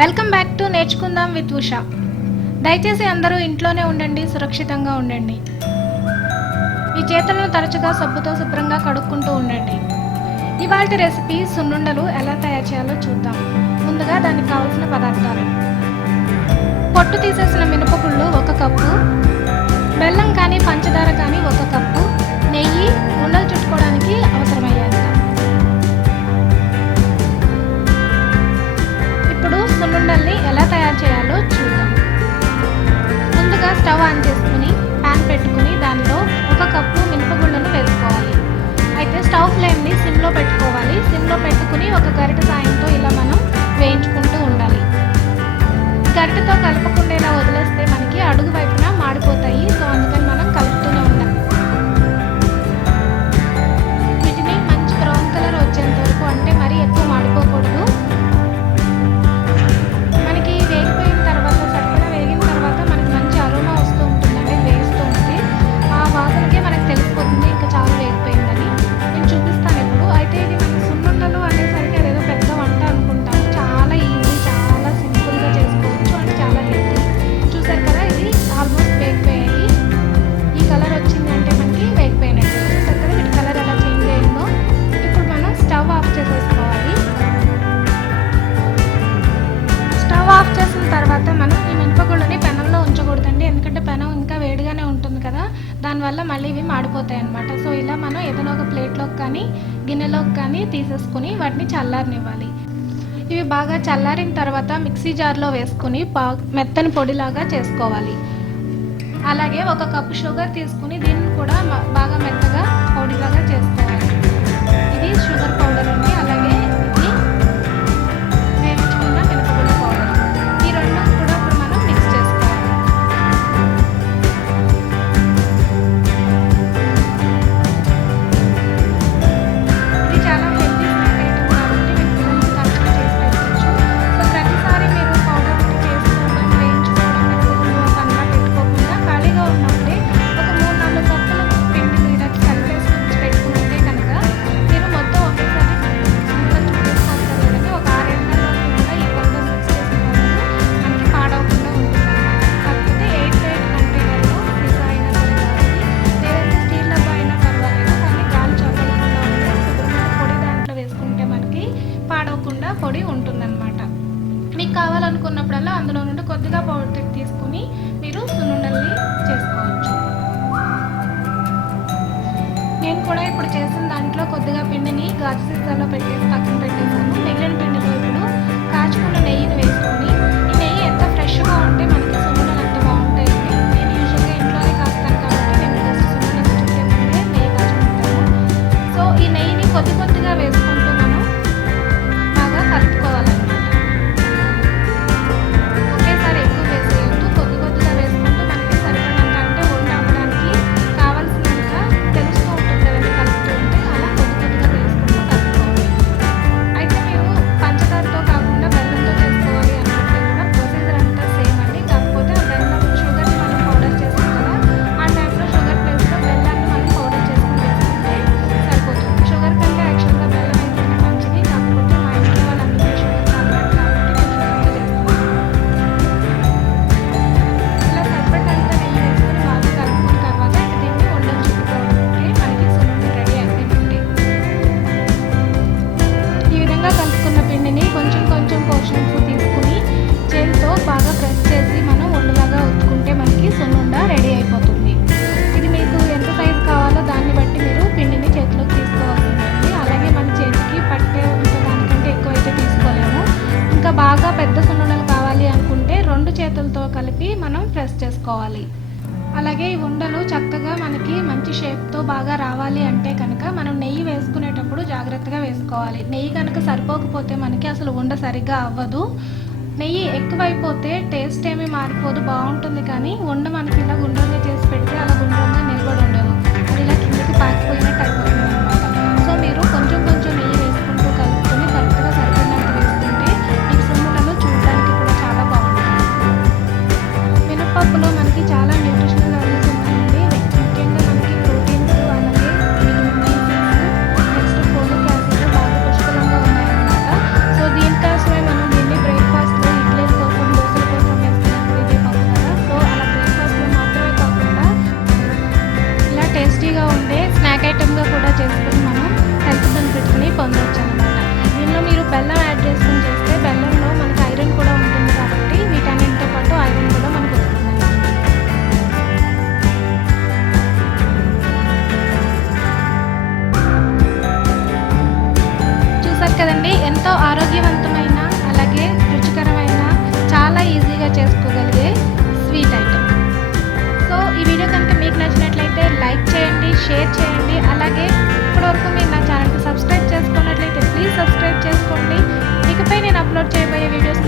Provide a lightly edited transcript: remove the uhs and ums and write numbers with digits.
Welcome back to నేర్చుకుందాం with Usha. దయచేసి అందరూ ఇంట్లోనే ఉండండి, సురక్షితంగా ఉండండి. మీ చేతులను తరచుగా సబ్బుతో శుభ్రంగా కడుక్కుంటూ ఉండండి. ఇవాల్టి రెసిపీ సున్నుండలు ఎలా తయారు చేయాలో చూద్దాం. ముందుగా దానికి కావాల్సిన పదార్థాలు: పొట్టు తీసేసిన మినపగుళ్ళు 1 కప్పు, బెల్లం కానీ పంచదార కానీ 1 కప్పు, నెయ్యి ఉండలు చుట్టుకోవడానికి అవసరమయ్యేంత. ఇప్పుడు సున్నుండల్ని ఎలా తయారు చేయాలో చూద్దాం. ముందుగా స్టవ్ ఆన్ చేసుకుని ప్యాన్ పెట్టుకుని దానిలో 1 కప్పు మినపగుళ్ళను వేసుకోవాలి. అయితే స్టవ్ ఫ్లేమ్ని సిమ్లో పెట్టుకోవాలి. సిమ్లో పెట్టుకుని ఒక గరిటె సాయంతో ఇలా మనం వేయించుకుంటూ ఉండాలి. గరిటెతో కలపకుండా ఇలా వదిలేస్తే మనకి అడుగు వైపున మాడిపోతాయి. సో అందుకని మనం కలుపుతూనే ఉండాలి. వీటిని మంచి బ్రౌన్ కలర్ వచ్చేంత వరకు, అంటే మరీ ఎక్కువ మాడిపోకూడదు. మనకి వేగిపోయిన తర్వాత, సరిపడా వేగిన తర్వాత మనకి మంచి అరోమా వస్తూ ఉంటుందండి. వేస్తూ ఉంటే ఆ వాసనకే మనకు తెలిసిపోతుంది ఇంకా చాలా వేగిపోయిందని. నేను చూపిస్తాను ఇప్పుడు. అయితే ఇది మనకి సున్నుండలు అనేసరికి అదేదో పెద్ద వంట అనుకుంటాము. చాలా ఈజీ, చాలా సింపుల్గా చేసుకోవచ్చు అండ్ చాలా హెల్తీ. చూసారు కదా, ఇది ఆల్మోస్ట్ వేగిపోయాయి. ఈ కలర్ వచ్చింది అంటే మనకి వేగిపోయినట్టు. చూసారు కదా వీటి కలర్ ఎలా చేంజ్ అయిందో. ఇప్పుడు మనం స్టవ్ ఆఫ్ చేసేసుకోవాలి. స్టవ్ ఆఫ్ చేసిన తర్వాత మనం ఈ మినపగుళ్ళని పెనంలో ఉంచకూడదండి, ఎందుకంటే పెనం ఇంకా వేడిగానే ఉంటుంది కదా, దానివల్ల మళ్ళీ ఇవి మాడిపోతాయి అన్నమాట. సో ఇలా మనం ఏదైనా ఒక ప్లేట్లోకి కానీ గిన్నెలోకి కానీ తీసేసుకుని వాటిని చల్లారనివ్వాలి. ఇవి బాగా చల్లారిన తర్వాత మిక్సీ జార్లో వేసుకుని మెత్తని పొడిలాగా చేసుకోవాలి. అలాగే 1 కప్పు షుగర్ తీసుకుని దీన్ని కూడా బాగా మెత్తగా పొడిలాగా చేసుకోవాలి. ఇది షుగర్ పౌడర్ అండి. అలాగే ఇది వేయించుకున్న మినపగుళ్ళ పౌడర్. ఈ రెండు కూడా ఇప్పుడు మనం మిక్స్ చేసుకోవాలి. ఇది చాలా హెల్తీ స్నాక్ ఐటమ్ కాబట్టి మీకు పిల్లలకి తరచుగా చేసి పెట్టవచ్చు. సో ప్రతిసారి మీరు పౌడర్ చేసుకోవడం, వేయించుకోవడం, మినపగుళ్ళు పనిగా పెట్టుకోకుండా ఖాళీగా ఉన్నప్పుడే ఒక 3-4 కప్పులు పిండి ఇలా కలిపేసి పెట్టుకుంటే కనుక మీరు మొత్తం ఒకేసారి సున్నుండలు చుట్టేసుకోవడం లేదంటే ఒక 6 నెలల్లో కూడా ఈ పౌడర్ మిక్స్ చేసుకున్నప్పుడు మనకి పాడవకుండా ఉంటుందన్నమాట. కాకపోతే 8 కంటైనర్లో సీసా అయినా సరే లేదంటే స్టీల్ డబ్బా అయినా పర్వాలేదు, కానీ గాలి చల్లకుండా ఉంటే శుభ్రమైన పొడి దాంట్లో వేసుకుంటే మనకి పాడవకుండా పొడి ఉంటుందన్నమాట. మీకు కావాలనుకున్నప్పుడల్లా అందులో నుండి కొద్దిగా పౌడర్ తీసుకుని మీరు సున్నుండల్ని చేసుకోవచ్చు. నేను కూడా ఇప్పుడు చేసిన దాంట్లో కొద్దిగా పిండిని గాజు సీసాలో పెట్టేసి పక్కన పెట్టేసాను. మిగిలిన పిండిలో ఇప్పుడు కాచుకున్న నెయ్యిని వేసుకుని, ఈ నెయ్యి ఎంత ఫ్రెష్గా ఉంటే మనకి సున్నుండలు అంత బాగుంటాయండి. నేను యూజువల్గా ఇంట్లోనే కాస్తాను కాబట్టి నేను జస్ట్ సున్నుండలు చుట్టే ముందే నెయ్యి కాచుకుంటాను. సో ఈ నెయ్యిని కొద్దిగా వేసుకుంటూ మనం బాగా కలుపుకోవాలన్నమాట. ఒకేసారి ఎక్కువ వేసేయద్దు, కొద్దిగా వేసుకుంటూ మనకి సరిపడినంత, అంటే వంట అవ్వడానికి కావాల్సినంత తెలుస్తూ ఉంటుంది కదండి కలుపుతూ ఉంటే, అలా కొద్దిగా వేసుకుంటూ కలుపుకోవాలి. అయితే మీరు పంచదారతో కాకుండా బెల్లంతో చేసుకోవాలి అనుకుంటే కూడా ప్రొసీజర్ అంతా సేమ్ అండి. కాకపోతే ఆ బెల్లం షుగర్ని మనం పౌడర్ చేస్తాం కదా, ఆ టైంలో షుగర్ ప్లేస్లో బెల్లాన్ని మనం పౌడర్ చేసుకుని వేసుకుంటే సరిపోతుంది. షుగర్ కంటే యాక్చువల్గా బెల్లం అయితేనే మంచిది. కాకపోతే మా ఇంట్లో వాళ్ళందరికీ షుగర్ కావాలి కాబట్టి నేను షుగర్తో చేస్తున్నాను. ఇలా సరిపడంత నెయ్యి వేసుకొని బాగా కలుపుకున్న తర్వాత ఇక దీన్ని ఉండలు చుట్టుకోవడానికి మనకి సున్నుండలు రెడీ అయిపోయింది. ఈ విధంగా కలుపుకున్న పిండిని కొంచెం పోర్షన్స్ తీసుకుని చేతితో బాగా ప్రెస్ చేసి మనం ఉండలాగా ఒత్తుకుంటే మనకి సున్నుండ రెడీ అయిపోతుంది. ఇది మీకు ఎంత సైజు కావాలో దాన్ని బట్టి మీరు పిండిని చేతిలోకి తీసుకోవాల్సి ఉంటుంది. అలాగే మన చేతికి పట్టే దానికంటే ఎక్కువ అయితే తీసుకోలేము. ఇంకా బాగా పెద్ద సున్నుండలు కావాలి అనుకుంటే 2 చేతులతో కలిపి మనం ప్రెస్ చేసుకోవాలి. అలాగే ఈ ఉండలు చక్కగా మనకి మంచి షేప్తో బాగా రావాలి అంటే కనుక మనం నెయ్యి వేసుకునేటప్పుడు జాగ్రత్తగా వేసుకోవాలి. నెయ్యి కనుక సరిపోకపోతే మనకి అసలు ఉండ సరిగ్గా అవ్వదు. నెయ్యి ఎక్కువైపోతే టేస్ట్ ఏమీ మారిపోదు, బాగుంటుంది, కానీ ఉండ మనకి ఇలా గుండ్రంగా చేసి పెడితే అలా గుండ్రంగా నిలబడి ఉండదు, అది ఇలా కిందకి పాకిపోయినట్టు అయిపోతుంది అనమాట. సో మీరు కొంచెం నెయ్యి వేసుకుంటూ కలుపుకొని కరెక్ట్గా సరిపడినంత వేసుకుంటే మీకు సున్నుండలు చూడడానికి కూడా చాలా బాగుంటుంది. మినపప్పులో మనకి చాలా న్యూట్రిషనల్ వాల్యూస్ ఉన్నాయండి. ముఖ్యంగా మనకి ప్రోటీన్స్, అలాగే vitamin B6, next folic acid బాగా పుష్కలంగా ఉన్నాయన్నమాట. సో దీనికోసమే మనం దీన్ని బ్రేక్ఫాస్ట్లో, ఇడ్లీ టేస్టీగా ఉండే స్నాక్ ఐటెమ్గా కూడా చేసుకొని మనం హెల్త్ బెనిఫిట్స్ని పొందవచ్చు అనమాట. దీనిలో మీరు బెల్లం యాడ్ చేసుకుని చేస్తే బెల్లంలో మనకు ఐరన్ కూడా ఉంటుంది కాబట్టి వీటన్నిటితో పాటు ఐరన్ కూడా మనకు వస్తుంది. చూసారు కదండి, ఎంతో ఆరోగ్యవంతమైన అలాగే రుచికరమైన చాలా ఈజీగా చేసుకోగలిగే స్వీట్ ఐటెం. సో ఈ వీడియో కనుక మీకు నచ్చినట్లయితే లైక్ చేయండి, షేర్ చేయండి. అలాగే ఇప్పటివరకు మీరు నా ఛానల్కి సబ్స్క్రైబ్ చేసుకున్నట్లయితే ప్లీజ్ సబ్స్క్రైబ్ చేసుకోండి. ఇకపై నేను అప్లోడ్ చేయబోయే వీడియోస్